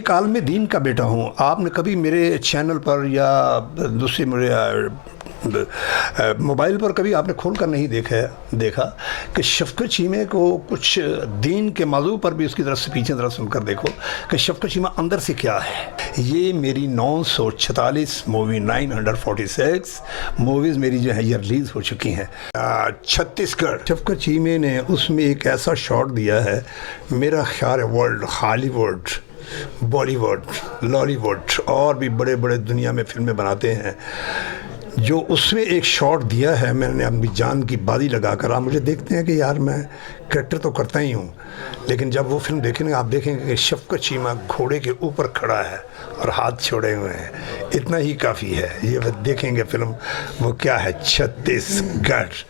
एक आलम दीन का बेटा हूँ। आपने कभी मेरे चैनल पर या दूसरे मेरे मोबाइल पर कभी आपने खोल कर नहीं देखा कि शफ़क़त चीमे को कुछ दीन के मौजू पर भी उसकी तरफ से पीछे तरफ सुनकर देखो कि शफ़क़त चीमा अंदर से क्या है। ये मेरी 946 मूवी 946 मूवीज़ मेरी जो है ये रिलीज़ हो चुकी हैं। छत्तीसगढ़ शफ़क़त चीमे ने उसमें एक ऐसा शॉट दिया है, मेरा ख्याल है वर्ल्ड हॉलीवुड बॉलीवुड लॉलीवुड और भी बड़े बड़े दुनिया में फिल्में बनाते हैं, जो उसमें एक शॉट दिया है मैंने अपनी जान की बाजी लगाकर। आप मुझे देखते हैं कि यार मैं कैरेक्टर तो करता ही हूँ, लेकिन जब वो फिल्म देखेंगे आप देखेंगे कि शफ़क़त चीमा घोड़े के ऊपर खड़ा है और हाथ छोड़े हुए हैं, इतना ही काफ़ी है। ये वह देखेंगे फिल्म वो क्या है, छत्तीसगढ़।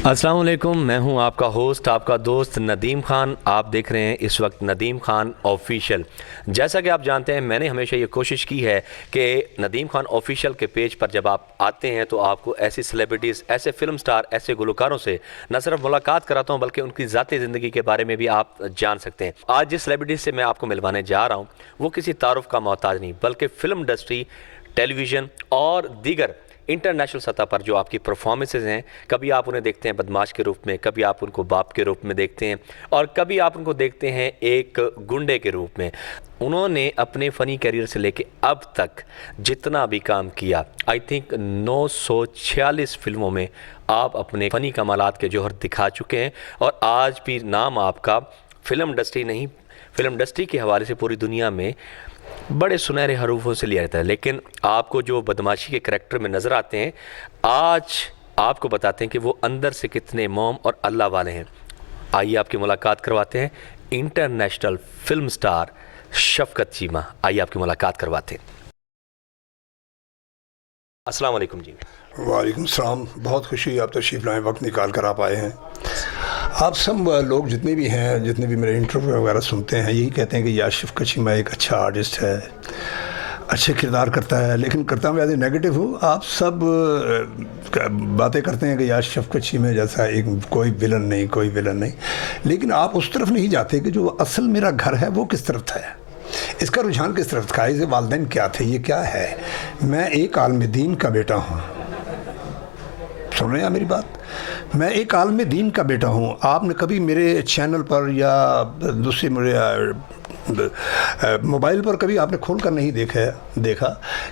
अस्सलाम वालेकुम, मैं हूं आपका होस्ट, आपका दोस्त नदीम खान। आप देख रहे हैं इस वक्त नदीम खान ऑफिशियल। जैसा कि आप जानते हैं, मैंने हमेशा ये कोशिश की है कि नदीम खान ऑफिशियल के पेज पर जब आप आते हैं तो आपको ऐसी सेलिब्रिटीज़, ऐसे फिल्म स्टार, ऐसे गुलकारों से न सिर्फ मुलाकात कराता हूं बल्कि उनकी ज़ाती ज़िंदगी के बारे में भी आप जान सकते हैं। आज जिस सेलिब्रिटी से मैं आपको मिलवाने जा रहा हूँ वो किसी तारुफ का मोहताज नहीं, बल्कि फ़िल्म इंडस्ट्री, टेलीविज़न और दीगर इंटरनेशनल सतह पर जो आपकी परफॉर्मेंसेज हैं, कभी आप उन्हें देखते हैं बदमाश के रूप में, कभी आप उनको बाप के रूप में देखते हैं और कभी आप उनको देखते हैं एक गुंडे के रूप में। उन्होंने अपने फ़नी करियर से लेके अब तक जितना भी काम किया, आई थिंक 946 फिल्मों में आप अपने फ़नी कमालात के जौहर दिखा चुके हैं और आज भी नाम आपका फिल्म इंडस्ट्री नहीं, फिल्म इंडस्ट्री के हवाले से पूरी दुनिया में बड़े सुनहरे हरूफों से लिया जाता है। लेकिन आपको जो बदमाशी के करैक्टर में नज़र आते हैं, आज आपको बताते हैं कि वो अंदर से कितने मोम और अल्लाह वाले हैं। आइए आपकी मुलाकात करवाते हैं इंटरनेशनल फिल्म स्टार शफ़क़त चीमा। आइए आपकी मुलाकात करवाते हैं। अस्सलाम वालेकुम जी। वालेकुम सलाम। बहुत खुशी आप तशरीफ़ लाएँ, वक्त निकाल कर आप आए हैं। आप सब लोग जितने भी हैं, जितने भी मेरे इंटरव्यू वगैरह सुनते हैं, यही कहते हैं कि यार शफ़क़त चीमा एक अच्छा आर्टिस्ट है, अच्छे किरदार करता है, लेकिन करता मैं एज नेगेटिव हूँ। आप सब बातें करते हैं कि यार शफ़क़त चीमा जैसा एक कोई विलन नहीं, कोई विलन नहीं, लेकिन आप उस तरफ नहीं जाते कि जो असल मेरा घर है वो किस तरफ था, इसका रुझान किस तरफ था, इसे वालिदैन क्या थे, ये क्या है। मैं एक आलम दीन का बेटा हूँ। सुन रहे हैं मेरी बात? मैं एक आलम दीन का बेटा हूँ। आपने कभी मेरे चैनल पर या दूसरे मेरे मोबाइल पर कभी आपने खोल कर नहीं देखा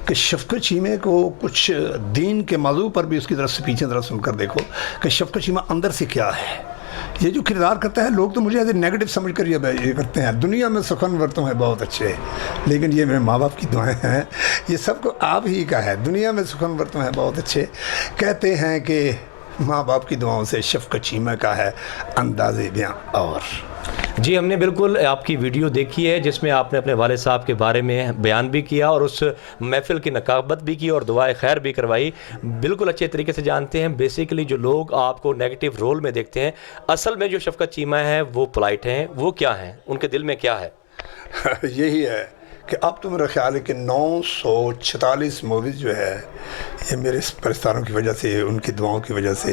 कि शफ़क़त चीमे को कुछ दीन के मौजू पर भी उसकी तरफ से पीछे तरफ सुनकर देखो कि शफ़क़त चीमा अंदर से क्या है। ये जो किरदार करता है, लोग तो मुझे एज ए नेगेटिव समझ कर ये करते हैं, दुनिया में सुखनवर तो हैं बहुत अच्छे, लेकिन ये मेरे माँ बाप की दुआएं हैं, ये सबको आप ही का है। दुनिया में सुखनवर तो हैं बहुत अच्छे, कहते हैं कि माँ बाप की दुआओं से शफ़क़त चीमा का है अंदाज़े बयां। और जी, हमने बिल्कुल आपकी वीडियो देखी है जिसमें आपने अपने वालिद साहब के बारे में बयान भी किया और उस महफ़िल की नकाबत भी की और दुआए खैर भी करवाई। बिल्कुल अच्छे तरीके से जानते हैं बेसिकली जो लोग आपको नेगेटिव रोल में देखते हैं, असल में जो शफ़क़त चीमा है वो पोलाइट हैं, वो क्या हैं, उनके दिल में क्या है? यही है कि अब तो मेरा ख्याल है कि 946 मूवीज़ जो है ये मेरे परस्तारों की वजह से, उनकी दुआओं की वजह से,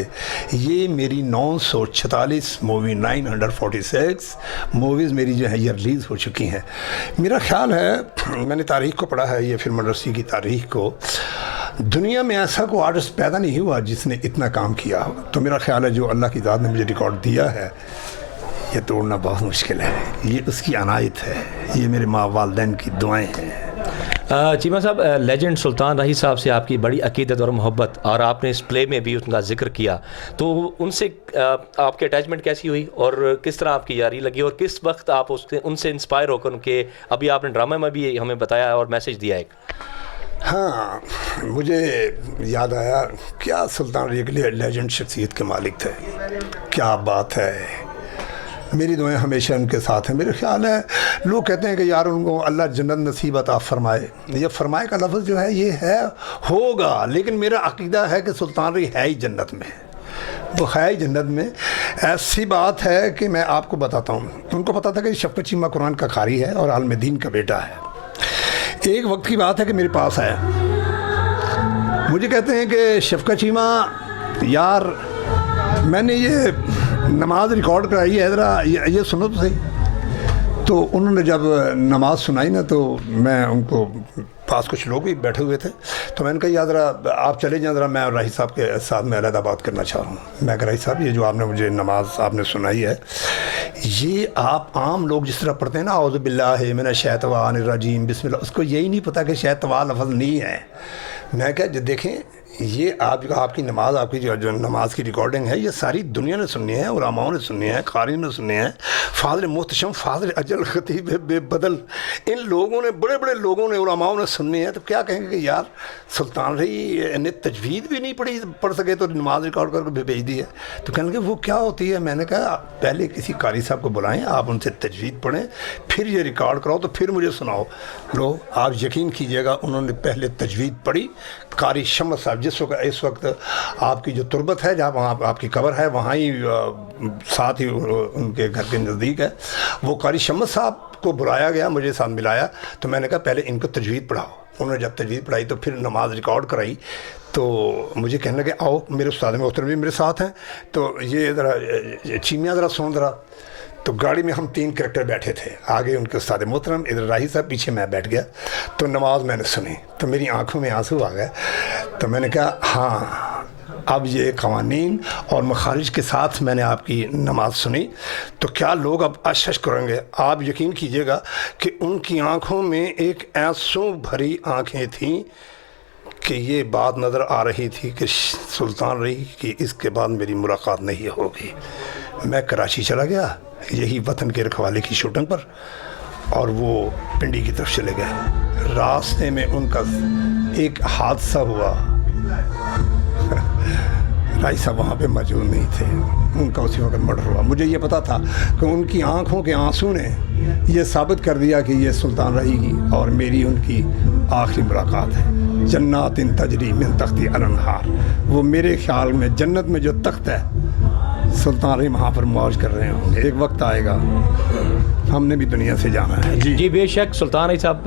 ये मेरी 946 मूवी 946 मूवीज़ मेरी जो है ये रिलीज़ हो चुकी हैं। मेरा ख्याल है, मैंने तारीख़ को पढ़ा है, ये फिल्म इंडस्ट्री की तारीख़ को, दुनिया में ऐसा कोई आर्टिस्ट पैदा नहीं हुआ जिसने इतना काम किया हो। तो मेरा ख्याल है जो अल्लाह की ज़ात ने मुझे रिकॉर्ड दिया है ये तोड़ना बहुत मुश्किल है। ये उसकी अनायत है, ये मेरे माँ वालिदैन की दुआएं हैं। चीमा साहब, लेजेंड सुल्तान रही साहब से आपकी बड़ी अकीदत और मोहब्बत, और आपने इस प्ले में भी उनका जिक्र किया, तो उनसे आपकी अटैचमेंट कैसी हुई और किस तरह आपकी यारी लगी और किस वक्त आप उनसे इंस्पायर होकर उनके, अभी आपने ड्रामा में भी हमें बताया और मैसेज दिया एक। हाँ, मुझे याद आया, क्या सुल्तान रही के लिए लेजेंड शख्सियत के मालिक थे, क्या बात है। मेरी दुआएं हमेशा उनके साथ हैं। मेरे ख्याल है लोग कहते हैं कि यार उनको अल्लाह जन्नत नसीब अता फरमाए, ये फरमाए का लफ्ज़ जो है ये है होगा, लेकिन मेरा अकीदा है कि सुल्तान रही है ही जन्नत में, वो है ही जन्नत में। ऐसी बात है कि मैं आपको बताता हूँ, उनको पता था कि शफ़क़त चीमा कुरान का कारी है और आलम दीन का बेटा है। एक वक्त की बात है कि मेरे पास आया, मुझे कहते हैं कि शफ़क़त चीमा यार मैंने ये नमाज रिकॉर्ड कराई है, ज़रा ये सुनो तो सही। तो उन्होंने जब नमाज सुनाई ना, तो मैं उनको, पास कुछ लोग भी बैठे हुए थे, तो मैंने कहा यार ज़रा आप चले जाएं, ज़रा मैं राही साहब के साथ में अलग बात करना चाह रहा हूँ। मैं कहा राही साहब, ये जो आपने मुझे नमाज आपने सुनाई है, ये आप आम लोग जिस तरह पढ़ते हैं ना, औज़ु बिल्लाहि मिनश शैतानिर रजीम बिस्मिल्लाह, उसको यही नहीं पता कि शैतान लफ्ज़ नहीं है। मैं क्या देखें, ये आपकी नमाज, आपकी जो नमाज की रिकॉर्डिंग है, ये सारी दुनिया ने सुननी है, उलमाओं ने सुननी है, कारी ने सुननी है, फाज़िल मोहतशम, फाज़िल अजल, खतीब बेबदल, इन लोगों ने, बड़े बड़े लोगों ने, उलमाओं ने सुननी है। तो क्या कहेंगे कि यार सुल्तान रही ने तजवीद भी नहीं पढ़ सके तो नमाज रिकॉर्ड करके भेज दी है। तो कहने लगे वो क्या होती है? मैंने कहा पहले किसी कारी साहब को बुलाएं, आप उनसे तजवीद पढ़ें, फिर ये रिकॉर्ड कराओ, तो फिर मुझे सुनाओ। लो, आप यकीन कीजिएगा, उन्होंने पहले तजवीद पढ़ी। कारी शम्स साहब, जिस वक्त इस वक्त आपकी जो तुरबत है, जहाँ वहाँ आपकी कब्र है, वहाँ ही साथ ही उनके घर के नज़दीक है, वो कारी शम्स साहब को बुलाया गया, मुझे साथ मिलाया। तो मैंने कहा पहले इनको तजवीद पढ़ाओ। उन्होंने जब तजवीद पढ़ाई तो फिर नमाज रिकॉर्ड कराई। तो मुझे कहने लगे आओ, मेरे उस्ताद मोहतरम भी मेरे साथ हैं, तो ये ज़रा चीमियाँ ज़रा सुन ज़रा। तो गाड़ी में हम 3 कैरेक्टर बैठे थे, आगे उनके उस्ताद मोहतरम, इधर राही साहब, पीछे मैं बैठ गया। तो नमाज मैंने सुनी तो मेरी आंखों में आंसू आ गए। तो मैंने कहा हाँ, अब ये क़वानीन और मखारिज के साथ मैंने आपकी नमाज सुनी, तो क्या लोग अब अशश करेंगे। आप यकीन कीजिएगा कि उनकी आंखों में एक आंसू भरी आंखें थीं कि ये बात नज़र आ रही थी कि सुल्तान रही कि इसके बाद मेरी मुलाकात नहीं होगी। मैं कराची चला गया, यही वतन के रखवाले की शूटिंग पर, और वो पिंडी की तरफ चले गए। रास्ते में उनका एक हादसा हुआ। राय साहब वहाँ पे मौजूद नहीं थे, उनका उसी वक्त मर्डर हुआ। मुझे ये पता था कि उनकी आंखों के आंसू ने ये साबित कर दिया कि ये सुल्तान रही की और मेरी उनकी आखिरी मुलाकात है। जन्नातिन तजरी मिन तख्ती अल-अनहार, वो मेरे ख्याल में जन्नत में जो तख्त है, सुल्तान रही वहाँ पर मौज कर रहे होंगे। एक वक्त आएगा, हमने भी दुनिया से जाना है। जी बेशक, सुल्तान रही साहब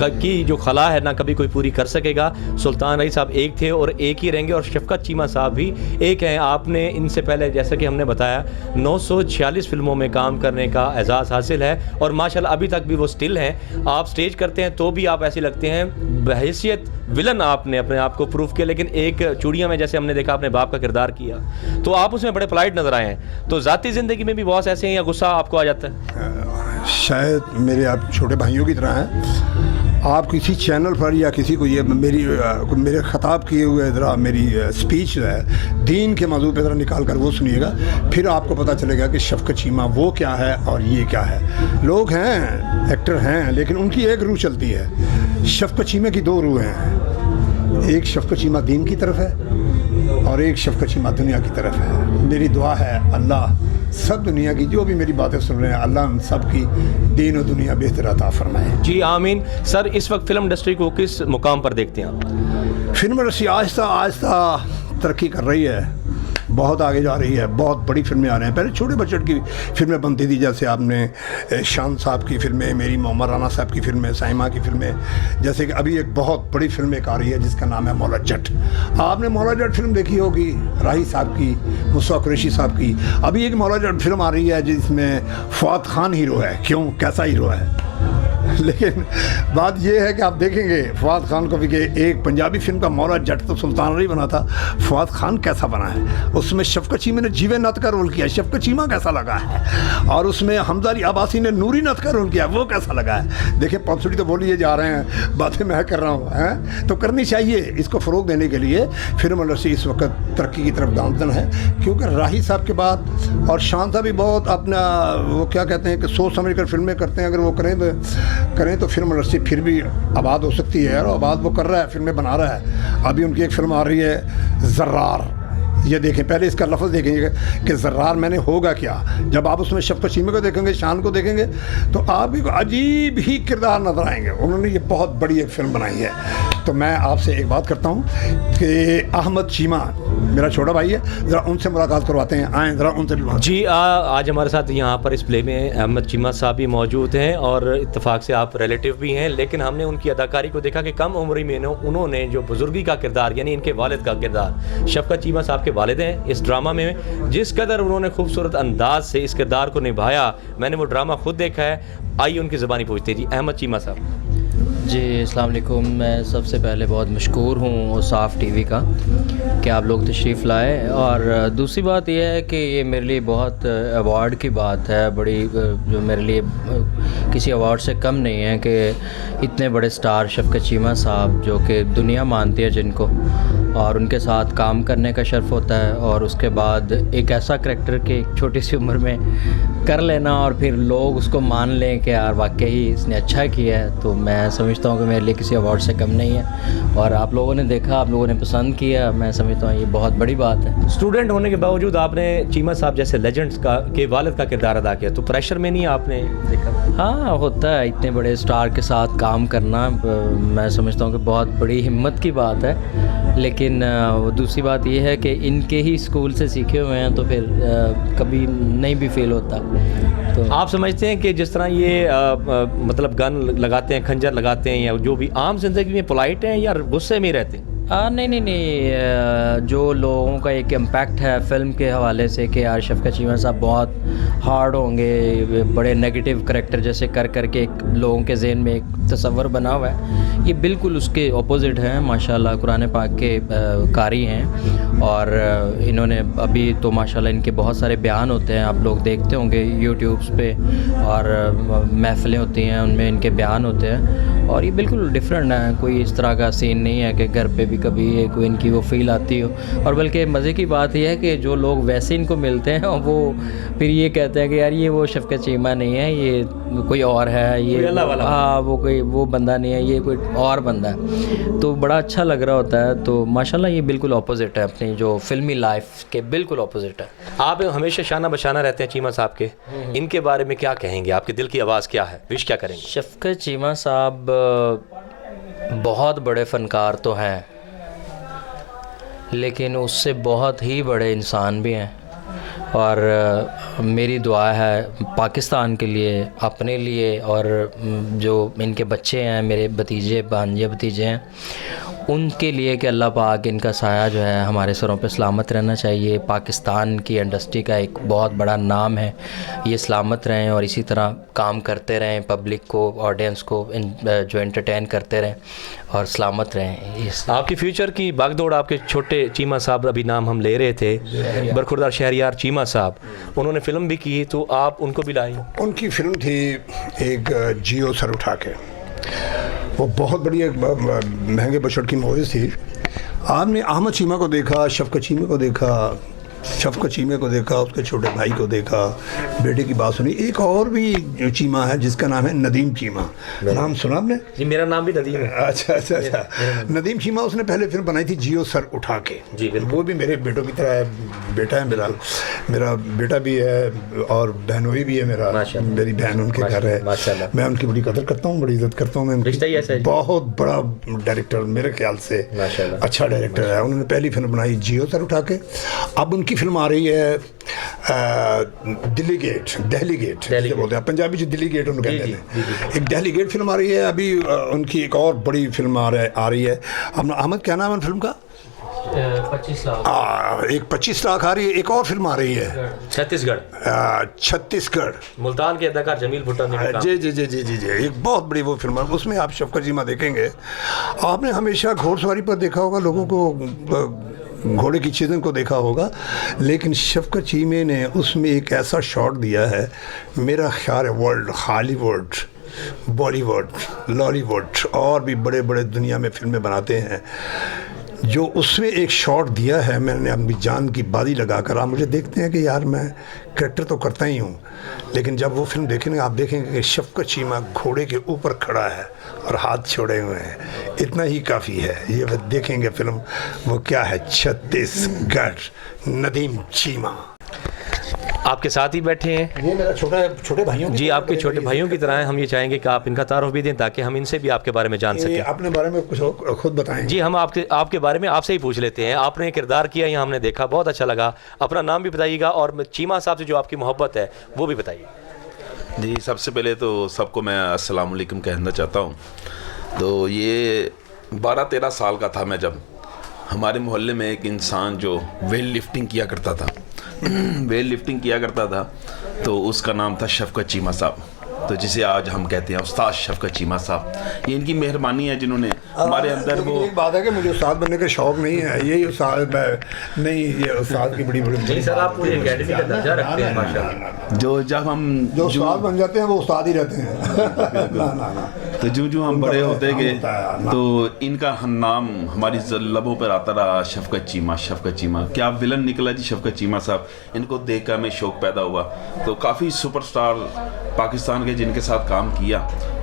की जो खला है ना कभी कोई पूरी कर सकेगा। सुल्तान रही साहब एक थे और एक ही रहेंगे, और शफकत चीमा साहब भी एक हैं। आपने इनसे पहले, जैसा कि हमने बताया, 946 फिल्मों में काम करने का एजाज़ हासिल है, और माशाल्लाह अभी तक भी वो स्टिल हैं। आप स्टेज करते हैं तो भी आप ऐसे लगते हैं बहैसियत विलन, आपने अपने आप को प्रूव किया। लेकिन एक चूड़ियाँ में जैसे हमने देखा, अपने बाप का किरदार किया, तो आप उसमें बड़े पोलाइट नज़र आए हैं। तो ज़ाती ज़िंदगी में भी बहुत ऐसे हैं या गुस्सा आपको आ जाता है? शायद मेरे आप छोटे भाइयों की तरह हैं। आप किसी चैनल पर या किसी को ये मेरे ख़ताब किए हुए ज़रा मेरी स्पीच जो है दीन के मौजू पे ज़रा निकाल कर वो सुनिएगा, फिर आपको पता चलेगा कि शफकत चीमा वो क्या है और ये क्या है। लोग हैं, एक्टर हैं, लेकिन उनकी एक रूह चलती है। शफकत चीमा की 2 रूहें हैं, एक शफकत चीमा दीन की तरफ है और एक शफकत चीमा दुनिया की तरफ है। मेरी दुआ है अल्लाह सब दुनिया की जो भी मेरी बातें सुन रहे हैं, अल्लाह उन सब की दीन और दुनिया बेहतर अता फरमाए। जी आमीन। सर, इस वक्त फिल्म इंडस्ट्री को किस मुकाम पर देखते हैं आप? फिल्म इंडस्ट्री आहिस्ता आहिस्ता तरक्की कर रही है, बहुत आगे जा रही है। बहुत बड़ी फिल्में आ रही हैं। पहले छोटे बजट की फिल्में बनती थी, जैसे आपने शान साहब की फिल्में, मेरी मोहम्मद राना साहब की फिल्में, साइमा की फिल्में। जैसे कि अभी एक बहुत बड़ी फिल्म एक आ रही है जिसका नाम है मौला जट। आपने मौला जट फिल्म देखी होगी, राही साहब की, मुस्वा कुरैशी साहब की। अभी एक मौला जट फिल्म आ रही है जिसमें फवाद खान हीरो है। क्यों, कैसा हीरो है? लेकिन बात यह है कि आप देखेंगे फवाद खान को भी, कि एक पंजाबी फिल्म का मौला जट तो सुल्तान रही बना था, फवाद खान कैसा बना है। उसमें शफकत चीमा ने जीवे नत का रोल किया, शफकत चीमा कैसा लगा है। और उसमें हमजा अली अब्बासी ने नूरी नत का रोल किया, वो कैसा लगा है। देखिए पॉपुलरिटी तो बोलिए जा रहे हैं, बातें मैं कर रहा हूँ, हैं तो करनी चाहिए। इसको फ़रोग देने के लिए फिल्म इंडस्ट्री इस वक्त तरक्की की तरफ गामजन है, क्योंकि राही साहब के बाद और शान साहब भी बहुत अपना वो क्या कहते हैं कि सोच समझ कर फिल्में करते हैं। अगर वो करें तो फिल्म इंडस्ट्री फिर भी आबाद हो सकती है, और आबाद वो कर रहा है, फिल्में बना रहा है। अभी उनकी एक फिल्म आ रही है ज़र्रार, ये देखें, पहले इसका लफ्ज़ देखेंगे कि ज़र्रार मैंने होगा क्या। जब आप उसमें शफकत चीमा को देखेंगे, शान को देखेंगे, तो आप एक अजीब ही किरदार नजर आएंगे। उन्होंने ये बहुत बड़ी एक फिल्म बनाई है। तो मैं आपसे एक बात करता हूँ कि अहमद चीमा मेरा छोटा भाई है, ज़रा उनसे मुलाकात करवाते हैं, आएँ ज़रा उनसे भी बात। जी आज हमारे साथ यहाँ पर इस प्ले में अहमद चीमा साहब भी मौजूद हैं और इत्तेफाक से आप रिलेटिव भी हैं, लेकिन हमने उनकी अदाकारी को देखा कि कम उम्र में उन्होंने जो बुजुर्गी का किरदार यानी इनके वालिद का किरदार, शफकत चीमा साहब के वालिद हैं इस ड्रामा में, जिस कदर उन्होंने खूबसूरत अंदाज से इस किरदार को निभाया, मैंने वो ड्रामा खुद देखा है। आइए उनकी ज़बानी पूछते जी, अहमद चीमा साहब। जी अस्सलाम वालेकुम। मैं सबसे पहले बहुत मशकूर हूँ औसाफ टीवी का कि आप लोग तशरीफ़ लाए, और दूसरी बात यह है कि ये मेरे लिए बहुत अवार्ड की बात है, बड़ी जो मेरे लिए किसी अवार्ड से कम नहीं है कि इतने बड़े स्टार शफकत चीमा साहब जो कि दुनिया मानती है जिनको, और उनके साथ काम करने का शर्फ होता है, और उसके बाद एक ऐसा करैक्टर के एक छोटी सी उम्र में कर लेना और फिर लोग उसको मान लें कि यार वाकई इसने अच्छा किया है, तो मैं समझता हूँ कि मेरे लिए किसी अवार्ड से कम नहीं है। और आप लोगों ने देखा, आप लोगों ने पसंद किया, मैं समझता हूँ ये बहुत बड़ी बात है। स्टूडेंट होने के बावजूद आपने चीमा साहब जैसे लेजेंड्स के वालिद का किरदार अदा किया, तो प्रेशर में नहीं आपने देखा? हाँ होता है, इतने बड़े स्टार के साथ काम करना मैं समझता हूँ कि बहुत बड़ी हिम्मत की बात है, लेकिन दूसरी बात यह है कि इनके ही स्कूल से सीखे हुए हैं, तो फिर कभी नहीं भी फील होता। तो आप समझते हैं कि जिस तरह ये मतलब गन लगाते हैं, खंजर लगाते हैं, या जो भी आम जिंदगी में पोलाइट हैं या गुस्से में ही रहते हैं? नहीं, जो लोगों का एक इम्पैक्ट है फ़िल्म के हवाले से कि यार शफकत चीमा साहब बहुत हार्ड होंगे, बड़े नेगेटिव करैक्टर जैसे कर करके एक लोगों के जहन में एक तस्वर बना हुआ है, ये बिल्कुल उसके ऑपोजिट है। माशाल्लाह कुरान पाक के कारी हैं, और इन्होंने अभी तो माशाल्लाह इनके बहुत सारे बयान होते हैं, आप लोग देखते होंगे यूट्यूब्स पे, और महफ़िलें होती हैं उनमें इनके बयान होते हैं, और ये बिल्कुल डिफरेंट है। कोई इस तरह का सीन नहीं है कि घर पे भी कभी कोई इनकी वो फील आती हो, और बल्कि मज़े की बात यह है कि जो लोग वैसे इनको मिलते हैं वो फिर ये कहते हैं कि यार ये वो शफकत चीमा नहीं है, ये कोई और है, ये हाँ वो कोई वो बंदा नहीं है, ये कोई और बंदा है, तो बड़ा अच्छा लग रहा होता है। तो माशाल्लाह ये बिल्कुल अपोजिट है अपनी जो फिल्मी लाइफ के, बिल्कुल अपोजिट है। आप हमेशा शाना बशाना रहते हैं चीमा साहब के, इनके बारे में क्या कहेंगे? आपके दिल की आवाज़ क्या है, विश क्या करेंगे? शफकत चीमा साहब बहुत बड़े फ़नकार तो हैं, लेकिन उससे बहुत ही बड़े इंसान भी हैं, और मेरी दुआ है पाकिस्तान के लिए, अपने लिए, और जो इनके बच्चे हैं, मेरे भतीजे भांजे भतीजे हैं, उनके लिए कि अल्लाह पाक इनका साया जो है हमारे सरों पे सलामत रहना चाहिए। पाकिस्तान की इंडस्ट्री का एक बहुत बड़ा नाम है, ये सलामत रहें और इसी तरह काम करते रहें, पब्लिक को, ऑडियंस को जो एंटरटेन करते रहें और सलामत रहें। आपकी फ्यूचर की बागदौड़, आपके छोटे चीमा साहब अभी नाम हम ले रहे थे, बरखुरदार शहरियार चीमा साहब, उन्होंने फ़िल्म भी की, तो आप उनको भी लाई? उनकी फ़िल्म थी एक जियो सर उठा के, वो बहुत बड़ी एक महंगे बजट की मूवी थी। आपने अहमद चीमा को देखा, शफकत चीमा को देखा, उसके छोटे भाई को देखा, बेटे की बात सुनी। एक और भी चीमा है जिसका नाम है नदीम चीमा, नाम सुना आपने? जी मेरा नाम भी नदीम है। अच्छा। नदीम चीमा, उसने पहले फिल्म बनाई थी जियो सर उठा के। जी वो भी मेरे बेटों की तरह है, बेटा है मेरा बेटा भी है, और बहनोई भी है मेरी बहन उनके घर है। मैं उनकी बड़ी कदर करता हूँ, बड़ी इज्जत करता हूँ। मैं बहुत बड़ा डायरेक्टर, मेरे ख्याल से अच्छा डायरेक्टर है। उन्होंने पहली फिल्म बनाई जियो सर उठा के, अब उनकी फिल्म आ रही है दिल्ली गेट बोलते हैं पंजाबी जो दिल्ली गेट उनको कहते हैं। एक दिल्ली गेट फिल्म आ रही है अभी, उनकी एक और बड़ी फिल्म आ रही है। अहमद क्या नाम है फिल्म का? 25 लाख। एक 25 लाख आ रही है। एक और फिल्म आ रही है छत्तीसगढ़, मुल्तान के अदाकार जमील भुट्टो ने। जी एक बहुत बड़ी वो फिल्म है, उसमें आप शफकत चीमा देखेंगे। आपने हमेशा घोड़सवारी पर देखा होगा, लोगों को घोड़े की चीज़ों को देखा होगा, लेकिन शफकत चीमे ने उसमें एक ऐसा शॉट दिया है, मेरा ख्याल है वर्ल्ड, हॉलीवुड, बॉलीवुड, लॉलीवुड और भी बड़े बड़े दुनिया में फिल्में बनाते हैं, जो उसमें एक शॉट दिया है, मैंने अपनी जान की बाजी लगाकर। आप मुझे देखते हैं कि यार मैं करैक्टर तो करता ही हूँ, लेकिन जब वो फिल्म देखेंगे आप देखेंगे कि शफकत चीमा घोड़े के ऊपर खड़ा है और हाथ छोड़े हुए हैं, इतना ही काफ़ी है। ये देखेंगे फिल्म, वो क्या है, छत्तीसगढ़, नदीम चीमा। आपके साथ ही बैठे हैं ये मेरा छोटे भाइयों जी, आपके छोटे भाइयों की तरह हैं। हम ये चाहेंगे कि आप इनका तारुफ भी दें ताकि हम इनसे भी आपके बारे में जान सकें। अपने बारे में कुछ खुद बताएं। जी, हम आपके बारे में आपसे ही पूछ लेते हैं। आपने किरदार किया यहाँ हमने देखा, बहुत अच्छा लगा। अपना नाम भी बताइएगा और चीमा साहब से जो आपकी मोहब्बत है वो भी बताइए। जी, सबसे पहले तो सबको मैं अस्सलाम वालेकुम कहना चाहता हूँ। तो ये 12-13 साल का था मैं जब हमारे मोहल्ले में एक इंसान जो वेट लिफ्टिंग किया करता था वेट लिफ्टिंग किया करता था, तो उसका नाम था शफकत चीमा साहब, तो जिसे आज हम कहते हैं उस्ताद शफकत चीमा साहब। ये इनकी मेहरबानी है जिन्होंने हमारे अंदर वो एक बात है कि मुझे उस्ताद बनने का शौक नहीं है, यही उस्ताद नहीं, ये उस्ताद की बड़ी सर, आप पूरी एकेडमी का दर्जा रखते हैं माशाल्लाह। जो जब हम जो उस्ताद बन जाते हैं वो उस्ताद ही रहते हैं। ना। तो जो हम बड़े होते गए तो इनका नाम हमारी लबों पर आता रहा, शफकत चीमा, शफकत चीमा। क्या विलन निकला जी शफकत चीमा साहब। इनको देख कर हमें शौक पैदा हुआ। तो काफ़ी सुपरस्टार पाकिस्तान के जिनके साथ काम किया,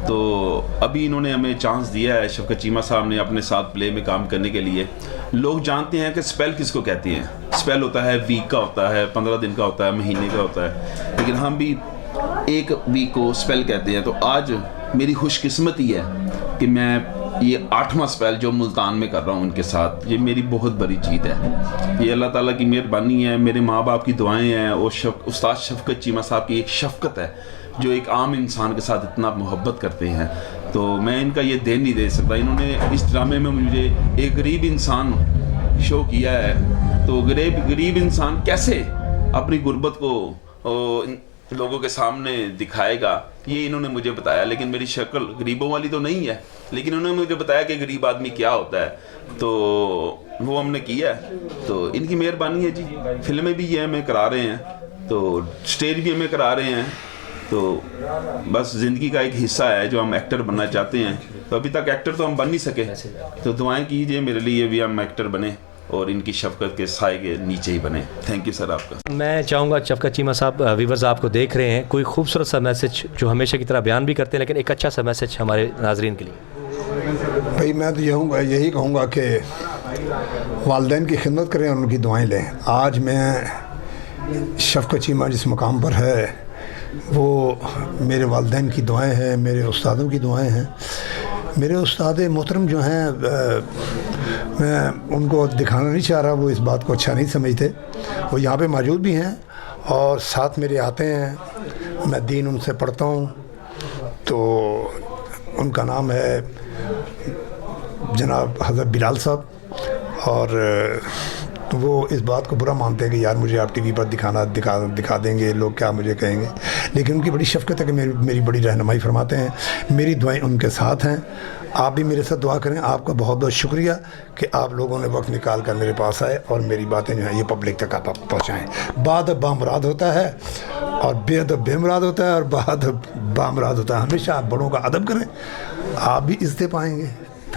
तो अभी इन्होंने हमें चांस दिया है शफकत चीमा साहब ने अपने साथ प्ले में काम करने के लिए। लोग जानते हैं कि स्पेल किसको कहती हैं। स्पेल होता है वीक का, होता है 15 दिन का, होता है महीने का होता है, लेकिन हम भी एक वीक को स्पेल कहते हैं। तो आज मेरी खुशकिस्मती है कि मैं ये 8वां स्पेल जो मुल्तान में कर रहा हूँ उनके साथ, ये मेरी बहुत बड़ी जीत है। ये अल्लाह ताला की मेहरबानी है, मेरे माँ बाप की दुआएं हैं और उस्ताद शफकत चीमा साहब की एक शफकत है जो एक आम इंसान के साथ इतना मोहब्बत करते हैं। तो मैं इनका ये देन नहीं दे सकता। इन्होंने इस ड्रामे में मुझे एक गरीब इंसान शो किया है, तो गरीब इंसान कैसे अपनी गुर्बत को लोगों के सामने दिखाएगा, ये इन्होंने मुझे बताया। लेकिन मेरी शक्ल गरीबों वाली तो नहीं है, लेकिन उन्होंने मुझे बताया कि गरीब आदमी क्या होता है, तो वो हमने किया है। तो इनकी मेहरबानी है जी। फिल्में भी ये हमें करा रहे हैं, तो स्टेज भी हमें करा रहे हैं। तो बस ज़िंदगी का एक हिस्सा है जो हम एक्टर बनना चाहते हैं। तो अभी तक एक्टर तो हम बन नहीं सके, तो दुआएं कीजिए मेरे लिए भी हम एक्टर बने और इनकी शफकत के साए के नीचे ही बने। थैंक यू सर आपका। मैं चाहूँगा शफकत चीमा साहब, व्यूवर्स आपको देख रहे हैं, कोई खूबसूरत सा मैसेज जो हमेशा की तरह बयान भी करते हैं, लेकिन एक अच्छा सा मैसेज हमारे नाजरीन के लिए। भाई मैं तो यही कहूँगा कि वालिदैन की खिदमत करें और उनकी दुआएं लें। आज मैं शफकत चीमा जिस मुकाम पर है वो मेरे वालिदैन की दुआएं हैं, मेरे उस्तादों की दुआएं हैं। मेरे उस्ताद मोहतरम जो हैं, मैं उनको दिखाना नहीं चाह रहा, वो इस बात को अच्छा नहीं समझते। वो यहाँ पे मौजूद भी हैं और साथ मेरे आते हैं, मैं दीन उनसे पढ़ता हूँ। तो उनका नाम है जनाब हज़रत बिलाल साहब, और वो इस बात को बुरा मानते हैं कि यार मुझे आप टीवी पर दिखा देंगे, लोग क्या मुझे कहेंगे। लेकिन उनकी बड़ी शफ़क़त है कि मेरी बड़ी रहनुमाई फरमाते हैं। मेरी दुआएं उनके साथ हैं। आप भी मेरे साथ दुआ करें। आपका बहुत बहुत शुक्रिया कि आप लोगों ने वक्त निकाल कर मेरे पास आए और मेरी बातें जो हैं ये पब्लिक तक आप पहुँचाएँ। बादब बामुराद होता है और बेअदब बेमुराद होता है, और बादब बामुराद होता है। हमेशा आप बड़ों का अदब करें, आप भी इज़्ज़त पाएंगे।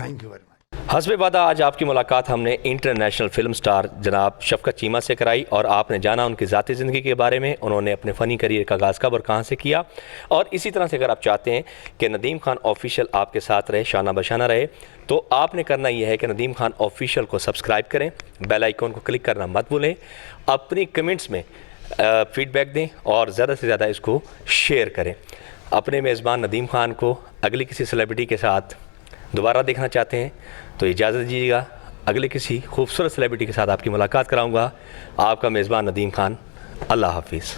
Thank you very much. हस्बे वादा आज आपकी मुलाकात हमने इंटरनेशनल फिल्म स्टार जनाब शफकत चीमा से कराई और आपने जाना उनकी ज़ाती ज़िंदगी के बारे में, उन्होंने अपने फ़नी करियर का आगाज़ कब और कहाँ से किया। और इसी तरह से अगर आप चाहते हैं कि नदीम खान ऑफिशियल आपके साथ रहे, शाना बशाना रहे, तो आपने करना यह है कि नदीम खान ऑफिशियल को सब्सक्राइब करें, बेल आइकॉन को क्लिक करना मत भूलें, अपनी कमेंट्स में फ़ीडबैक दें और ज़्यादा से ज़्यादा इसको शेयर करें। अपने मेज़बान नदीम खान को अगली किसी सेलिब्रिटी के साथ दोबारा देखना चाहते हैं तो इजाज़त दीजिएगा, अगले किसी खूबसूरत सेलिब्रिटी के साथ आपकी मुलाकात कराऊंगा। आपका मेज़बान नदीम खान। अल्लाह हाफिज़।